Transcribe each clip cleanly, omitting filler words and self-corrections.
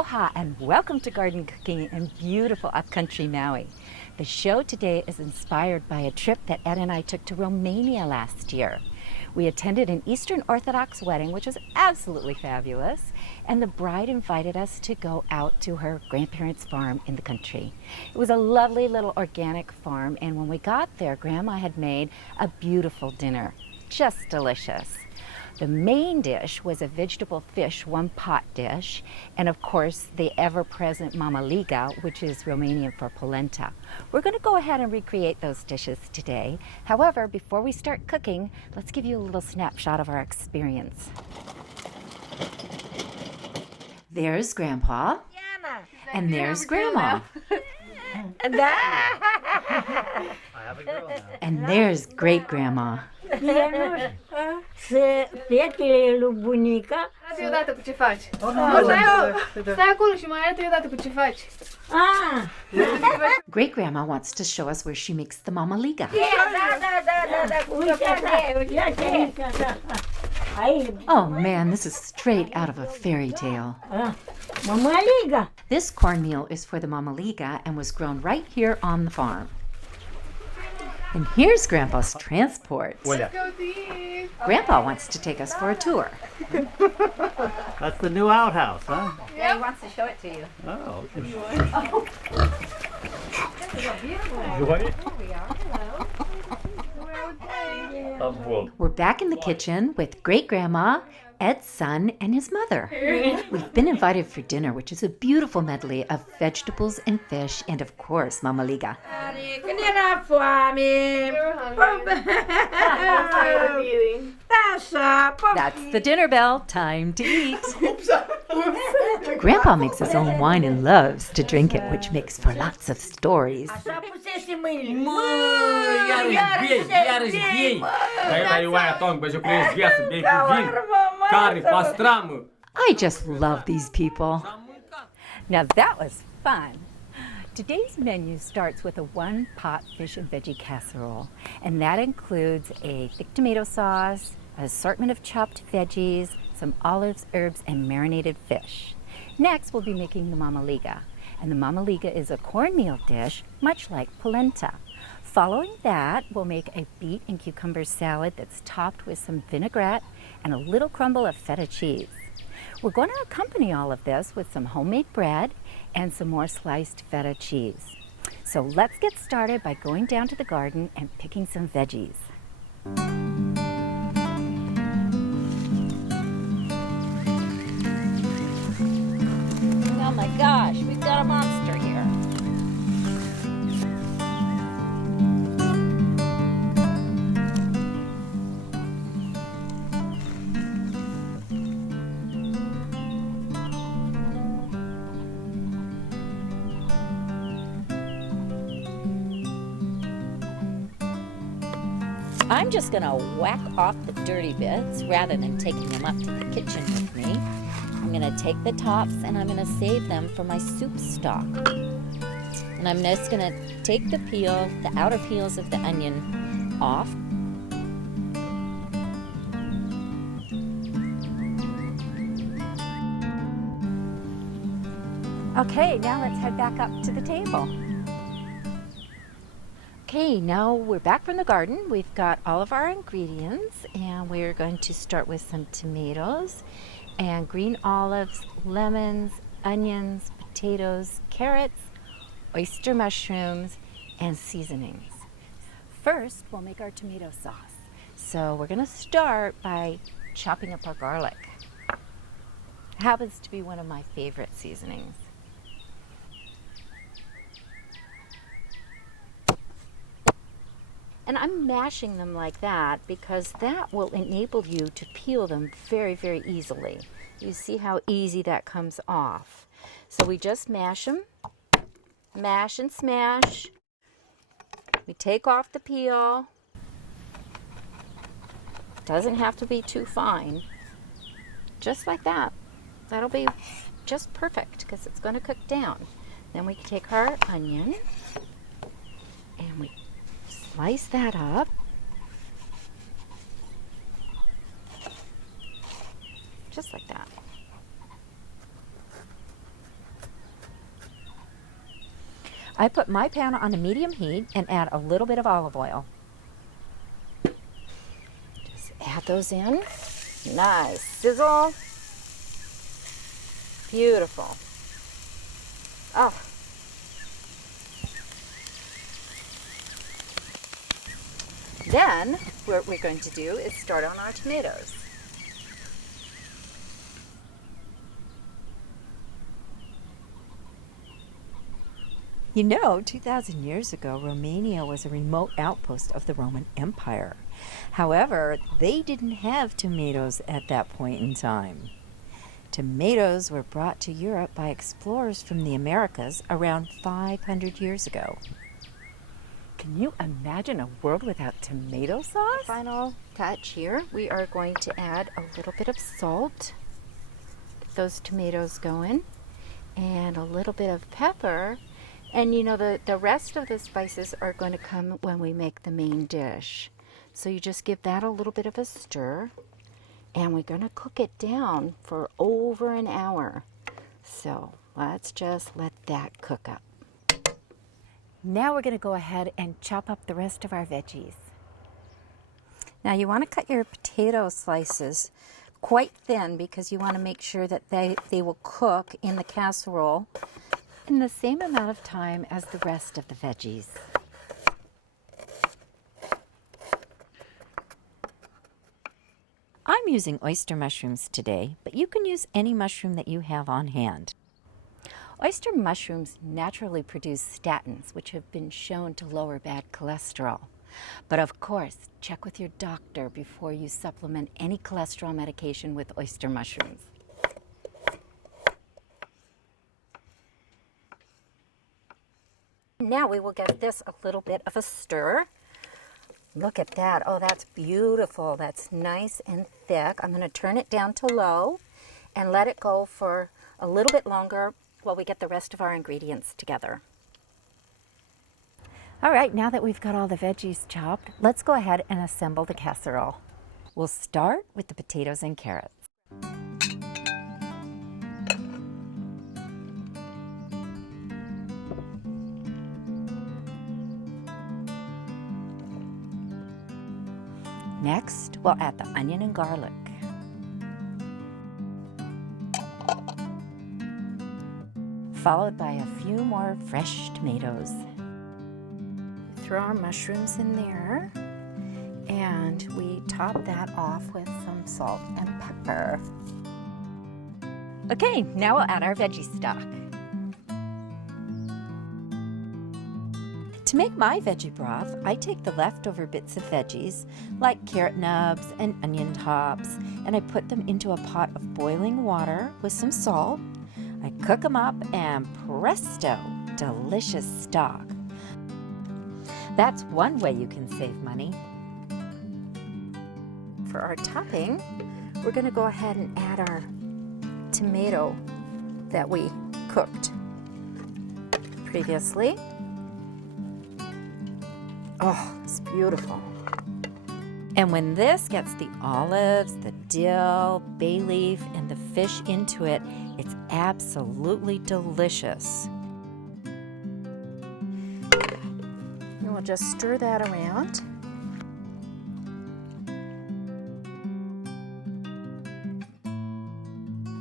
Aloha and welcome to Garden Cooking in beautiful upcountry Maui. The show today is inspired by a trip that Ed and I took to Romania last year. We attended an Eastern Orthodox wedding, which was absolutely fabulous, and the bride invited us to go out to her grandparents' farm in the country. It was a lovely little organic farm, and when we got there, Grandma had made a beautiful dinner. Just delicious. The main dish was a vegetable fish one-pot dish, and of course the ever-present mamaliga, which is Romanian for polenta. We're going to go ahead and recreate those dishes today. However, before we start cooking, let's give you a little snapshot of our experience. There's Grandpa, and there's Grandma. And there's Great-Grandma. Fetele lui bunica. Arată-i odată cu ce faci. Stai acolo și mai arată-i odată cu ce faci. Great-Grandma wants to show us where she makes the mamaliga. Oh man, this is straight out of a fairy tale. Mamaliga. This cornmeal is for the mamaliga and was grown right here on the farm. And here's Grandpa's transport. Grandpa wants to take us for a tour. That's the new outhouse, huh? Yeah, he wants to show it to you. Oh, okay. This is a beautiful one. Here we are. Hello. I'm We're back in the kitchen with Great-Grandma, Ed's son, and his mother. We've been invited for dinner, which is a beautiful medley of vegetables and fish, and of course, mamaliga. That's the dinner bell. Time to eat. Grandpa makes his own wine and loves to drink it, which makes for lots of stories. I just love these people. Now that was fun. Today's menu starts with a one-pot fish and veggie casserole, and that includes a thick tomato sauce, an assortment of chopped veggies, some olives, herbs, and marinated fish. Next, we'll be making the mamaliga, and the mamaliga is a cornmeal dish, much like polenta. Following that, we'll make a beet and cucumber salad that's topped with some vinaigrette and a little crumble of feta cheese. We're going to accompany all of this with some homemade bread and some more sliced feta cheese. So let's get started by going down to the garden and picking some veggies. Oh my gosh, we've got a monster here. I'm just going to whack off the dirty bits rather than taking them up to the kitchen with me. I'm going to take the tops and I'm going to save them for my soup stock. And I'm just going to take the peel, the outer peels of the onion off. Okay, now let's head back up to the table. Okay, now we're back from the garden. We've got all of our ingredients, and we're going to start with some tomatoes and green olives, lemons, onions, potatoes, carrots, oyster mushrooms, and seasonings. First, we'll make our tomato sauce. So we're going to start by chopping up our garlic. It happens to be one of my favorite seasonings. And I'm mashing them like that because that will enable you to peel them very, very easily. You see how easy that comes off. So we just mash them, mash and smash. We take off the peel. Doesn't have to be too fine. Just like that. That'll be just perfect because it's going to cook down. Then we take our onion and we slice that up. Just like that. I put my pan on a medium heat and add a little bit of olive oil. Just add those in. Nice sizzle. Beautiful. Oh. Then what we're going to do is start on our tomatoes. You know, 2,000 years ago, Romania was a remote outpost of the Roman Empire. However, they didn't have tomatoes at that point in time. Tomatoes were brought to Europe by explorers from the Americas around 500 years ago. Can you imagine a world without tomato sauce? Final touch here, we are going to add a little bit of salt. Get those tomatoes going. And a little bit of pepper. And you know, the rest of the spices are going to come when we make the main dish. So you just give that a little bit of a stir. And we're going to cook it down for over an hour. So let's just let that cook up. Now we're going to go ahead and chop up the rest of our veggies. Now you want to cut your potato slices quite thin because you want to make sure that they will cook in the casserole in the same amount of time as the rest of the veggies. I'm using oyster mushrooms today, but you can use any mushroom that you have on hand. Oyster mushrooms naturally produce statins, which have been shown to lower bad cholesterol. But of course, check with your doctor before you supplement any cholesterol medication with oyster mushrooms. Now we will give this a little bit of a stir. Look at that. Oh, that's beautiful. That's nice and thick. I'm going to turn it down to low and let it go for a little bit longer while we get the rest of our ingredients together. All right, now that we've got all the veggies chopped, let's go ahead and assemble the casserole. We'll start with the potatoes and carrots. Next, we'll add the onion and garlic. Followed by a few more fresh tomatoes. Throw our mushrooms in there, and we top that off with some salt and pepper. Okay, now we'll add our veggie stock. To make my veggie broth, I take the leftover bits of veggies, like carrot nubs and onion tops, and I put them into a pot of boiling water with some salt. I cook them up and presto, delicious stock. That's one way you can save money. For our topping, we're going to go ahead and add our tomato that we cooked previously. Oh, it's beautiful. And when this gets the olives, the dill, bay leaf, and the fish into it, it's absolutely delicious. And we'll just stir that around.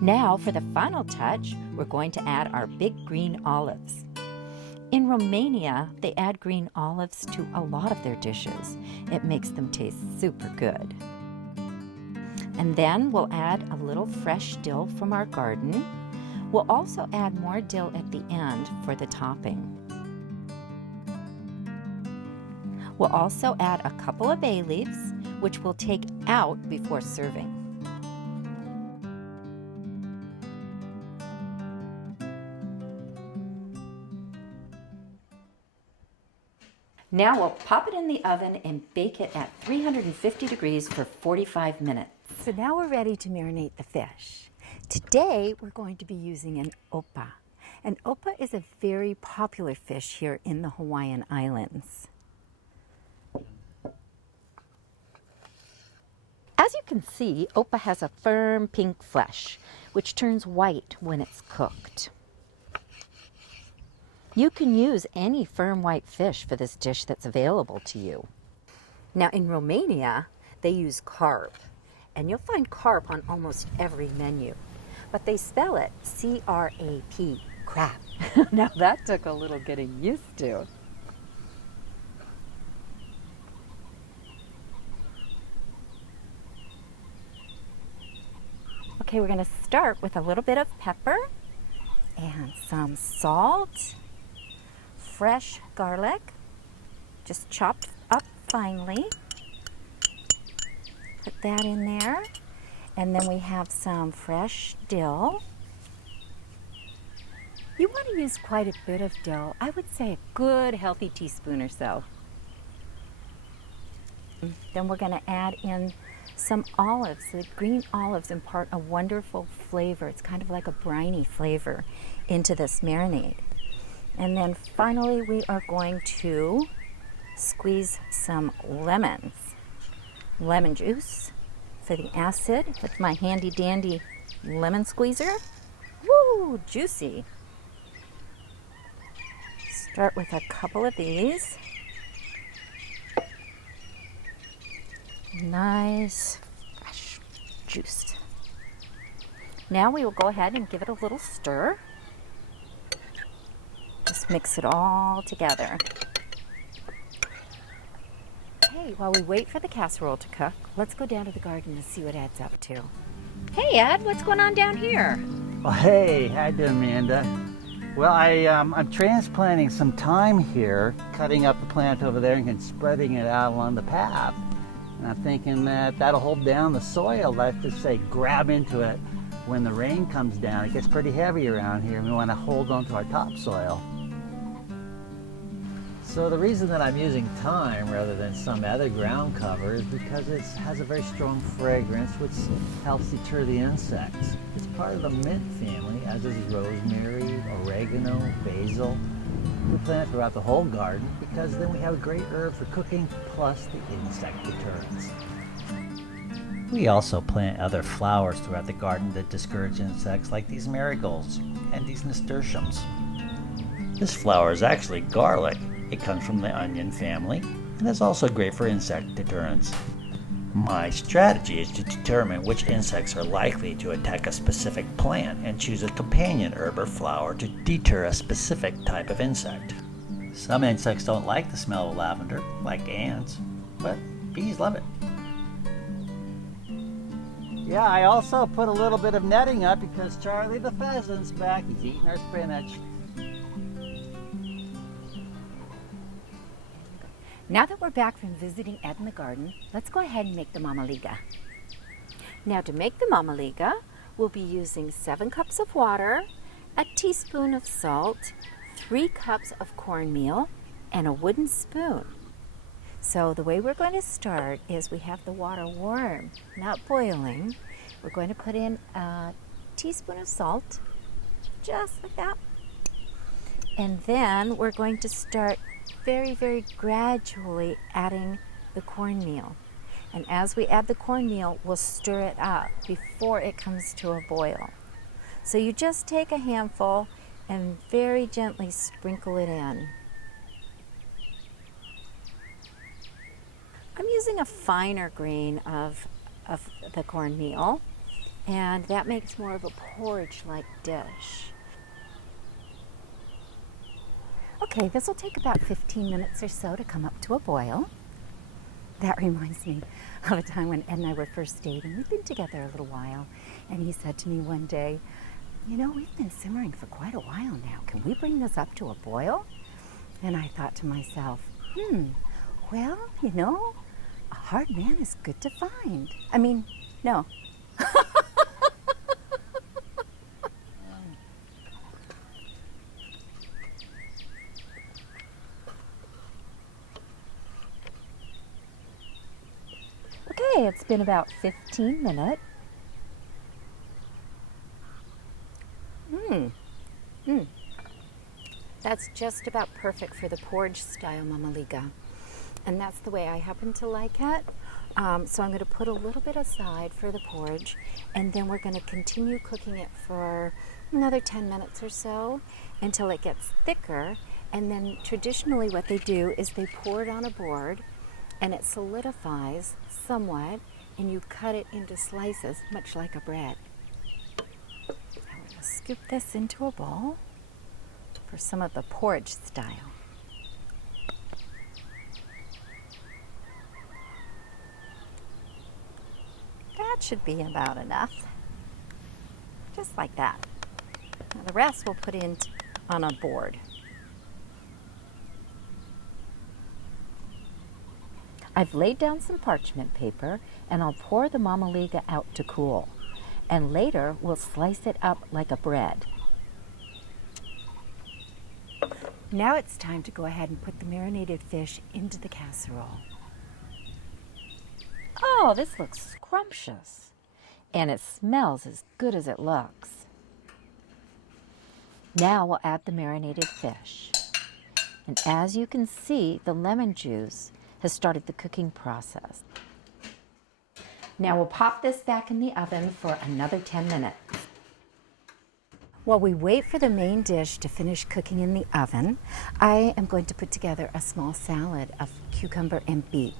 Now for the final touch, we're going to add our big green olives. In Romania, they add green olives to a lot of their dishes. It makes them taste super good. And then we'll add a little fresh dill from our garden. We'll also add more dill at the end for the topping. We'll also add a couple of bay leaves, which we'll take out before serving. Now we'll pop it in the oven and bake it at 350 degrees for 45 minutes. So now we're ready to marinate the fish. Today we're going to be using an opa. An opa is a very popular fish here in the Hawaiian Islands. As you can see, opa has a firm pink flesh, which turns white when it's cooked. You can use any firm white fish for this dish that's available to you. Now in Romania, they use carp, and you'll find carp on almost every menu, but they spell it C-R-A-P, crap. Now that took a little getting used to. Okay, we're going to start with a little bit of pepper and some salt, fresh garlic, just chopped up finely. Put that in there. And then we have some fresh dill. You want to use quite a bit of dill. I would say a good healthy teaspoon or so. Then we're going to add in some olives. The green olives impart a wonderful flavor. It's kind of like a briny flavor into this marinade. And then finally we are going to squeeze some lemon juice for the acid with my handy dandy lemon squeezer. Woo, juicy. Start with a couple of these. Nice, fresh juice. Now we will go ahead and give it a little stir. Just mix it all together. Okay, while we wait for the casserole to cook, let's go down to the garden and see what Ed's up to. Hey Ed, what's going on down here? Well, hey, how you doing, Amanda? Well, I'm transplanting some thyme here, cutting up the plant over there and spreading it out along the path. And I'm thinking that that'll hold down the soil. Let's just say grab into it when the rain comes down. It gets pretty heavy around here, and we want to hold on to our topsoil. So the reason that I'm using thyme rather than some other ground cover is because it has a very strong fragrance which helps deter the insects. It's part of the mint family, as is rosemary, oregano, basil. We plant it throughout the whole garden because then we have a great herb for cooking plus the insect deterrents. We also plant other flowers throughout the garden that discourage insects, like these marigolds and these nasturtiums. This flower is actually garlic. It comes from the onion family and is also great for insect deterrents. My strategy is to determine which insects are likely to attack a specific plant and choose a companion herb or flower to deter a specific type of insect. Some insects don't like the smell of lavender, like ants, but bees love it. Yeah, I also put a little bit of netting up because Charlie the pheasant's back. He's eating our spinach. Now that we're back from visiting Ed in the garden, let's go ahead and make the mamaliga. Now to make the mamaliga, we'll be using 7 cups of water, a teaspoon of salt, 3 cups of cornmeal, and a wooden spoon. So the way we're going to start is we have the water warm, not boiling. We're going to put in a teaspoon of salt, just like that. And then we're going to start very, very gradually adding the cornmeal. And as we add the cornmeal, we'll stir it up before it comes to a boil. So you just take a handful and very gently sprinkle it in. I'm using a finer grain of the cornmeal, and that makes more of a porridge-like dish. Okay, this will take about 15 minutes or so to come up to a boil. That reminds me of a time when Ed and I were first dating. We've been together a little while, and he said to me one day, "You know, we've been simmering for quite a while now. Can we bring this up to a boil?" And I thought to myself, well, you know, a hard man is good to find. I mean, no. Okay, it's been about 15 minutes. That's just about perfect for the porridge style mamaliga. And that's the way I happen to like it. So I'm going to put a little bit aside for the porridge, and then we're going to continue cooking it for another 10 minutes or so until it gets thicker. And then traditionally what they do is they pour it on a board and it solidifies somewhat and you cut it into slices, much like a bread. Now we're going to scoop this into a bowl for some of the porridge style. That should be about enough. Just like that. Now the rest we'll put in on a board. I've laid down some parchment paper and I'll pour the mamaliga out to cool. And later we'll slice it up like a bread. Now it's time to go ahead and put the marinated fish into the casserole. Oh, this looks scrumptious. And it smells as good as it looks. Now we'll add the marinated fish. And as you can see, the lemon juice has started the cooking process. Now we'll pop this back in the oven for another 10 minutes. While we wait for the main dish to finish cooking in the oven, I am going to put together a small salad of cucumber and beet.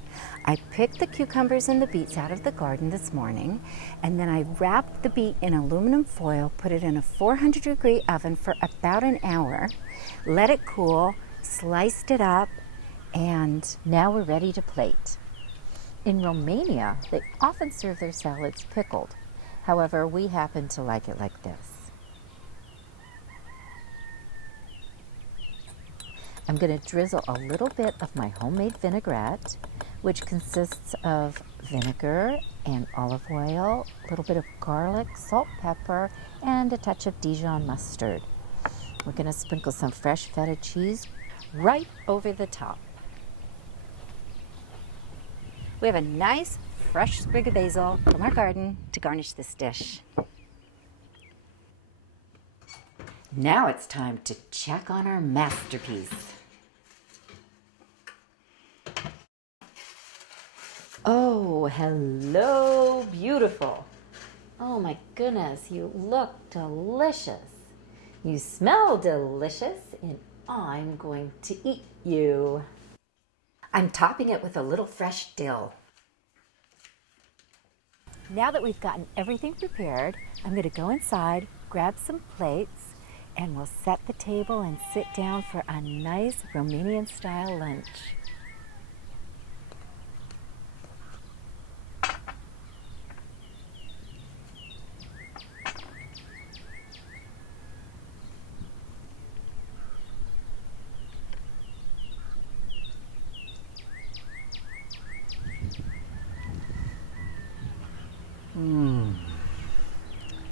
I picked the cucumbers and the beets out of the garden this morning, and then I wrapped the beet in aluminum foil, put it in a 400-degree oven for about an hour, let it cool, sliced it up, and now we're ready to plate. In Romania, they often serve their salads pickled. However, we happen to like it like this. I'm going to drizzle a little bit of my homemade vinaigrette, which consists of vinegar and olive oil, a little bit of garlic, salt, pepper, and a touch of Dijon mustard. We're going to sprinkle some fresh feta cheese right over the top. We have a nice fresh sprig of basil from our garden to garnish this dish. Now it's time to check on our masterpiece. Oh, hello, beautiful. Oh my goodness, you look delicious. You smell delicious, and I'm going to eat you. I'm topping it with a little fresh dill. Now that we've gotten everything prepared, I'm going to go inside, grab some plates, and we'll set the table and sit down for a nice Romanian style lunch.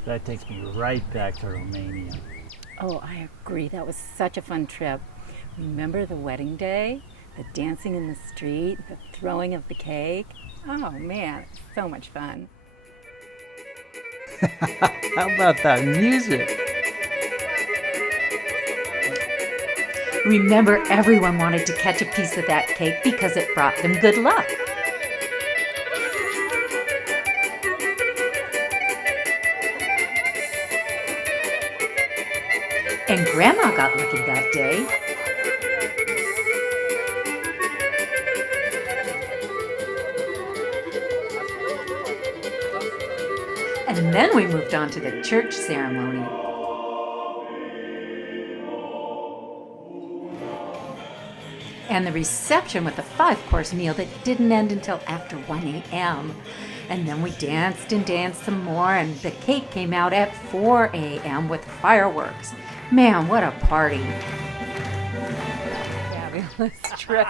That takes me right back to Romania. Oh, I agree. That was such a fun trip. Remember the wedding day? The dancing in the street, the throwing of the cake? Oh man, so much fun. How about that music? Remember, everyone wanted to catch a piece of that cake because it brought them good luck. And Grandma got lucky that day. And then we moved on to the church ceremony. And the reception with a 5-course meal that didn't end until after 1 a.m. And then we danced and danced some more, and the cake came out at 4 a.m. with fireworks. Man, what a party. Fabulous trip.